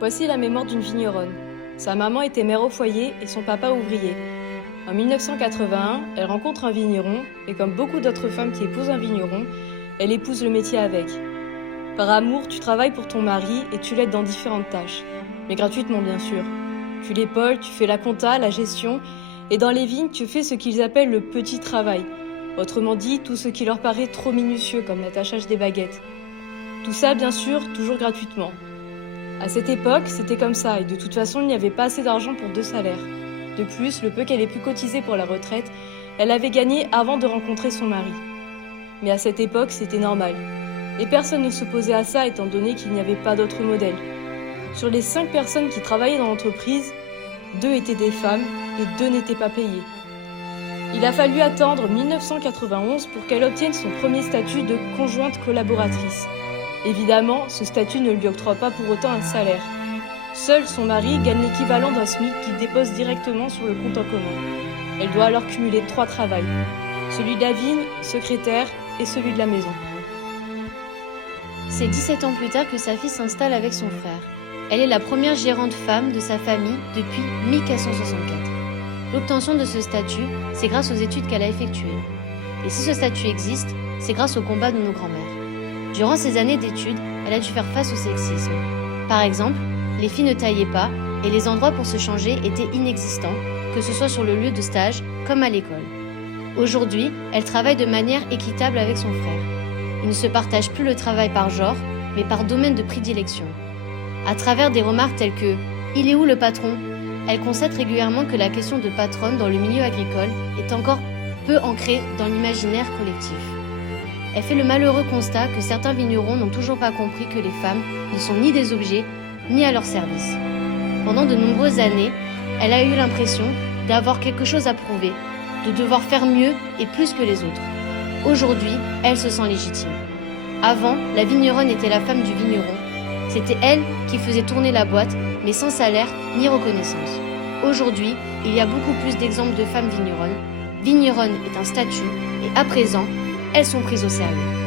Voici la mémoire d'une vigneronne. Sa maman était mère au foyer et son papa ouvrier. En 1981, elle rencontre un vigneron et comme beaucoup d'autres femmes qui épousent un vigneron, elle épouse le métier avec. Par amour, tu travailles pour ton mari et tu l'aides dans différentes tâches. Mais gratuitement bien sûr. Tu l'épaules, tu fais la compta, la gestion et dans les vignes, tu fais ce qu'ils appellent le petit travail. Autrement dit, tout ce qui leur paraît trop minutieux comme l'attachage des baguettes. Tout ça, bien sûr, toujours gratuitement. À cette époque, c'était comme ça et de toute façon, il n'y avait pas assez d'argent pour 2 salaires. De plus, le peu qu'elle ait pu cotiser pour la retraite, elle avait gagné avant de rencontrer son mari. Mais à cette époque, c'était normal. Et personne ne s'opposait à ça étant donné qu'il n'y avait pas d'autre modèle. Sur les 5 personnes qui travaillaient dans l'entreprise, 2 étaient des femmes et 2 n'étaient pas payées. Il a fallu attendre 1991 pour qu'elle obtienne son premier statut de conjointe collaboratrice. Évidemment, ce statut ne lui octroie pas pour autant un salaire. Seul son mari gagne l'équivalent d'un SMIC qu'il dépose directement sur le compte en commun. Elle doit alors cumuler 3 travails, celui de la vigne, secrétaire et celui de la maison. C'est 17 ans plus tard que sa fille s'installe avec son frère. Elle est la première gérante femme de sa famille depuis 1464. L'obtention de ce statut, c'est grâce aux études qu'elle a effectuées. Et si ce statut existe, c'est grâce au combat de nos grands-mères. Durant ces années d'études, elle a dû faire face au sexisme. Par exemple, les filles ne taillaient pas et les endroits pour se changer étaient inexistants, que ce soit sur le lieu de stage comme à l'école. Aujourd'hui, elle travaille de manière équitable avec son frère. Ils ne se partagent plus le travail par genre, mais par domaine de prédilection. À travers des remarques telles que « Il est où le patron ?», elle constate régulièrement que la question de patronne dans le milieu agricole est encore peu ancrée dans l'imaginaire collectif. Elle fait le malheureux constat que certains vignerons n'ont toujours pas compris que les femmes ne sont ni des objets, ni à leur service. Pendant de nombreuses années, elle a eu l'impression d'avoir quelque chose à prouver, de devoir faire mieux et plus que les autres. Aujourd'hui, elle se sent légitime. Avant, la vigneronne était la femme du vigneron. C'était elle qui faisait tourner la boîte, mais sans salaire ni reconnaissance. Aujourd'hui, il y a beaucoup plus d'exemples de femmes vigneronnes. Vigneronne est un statut et à présent, elles sont prises au sérieux.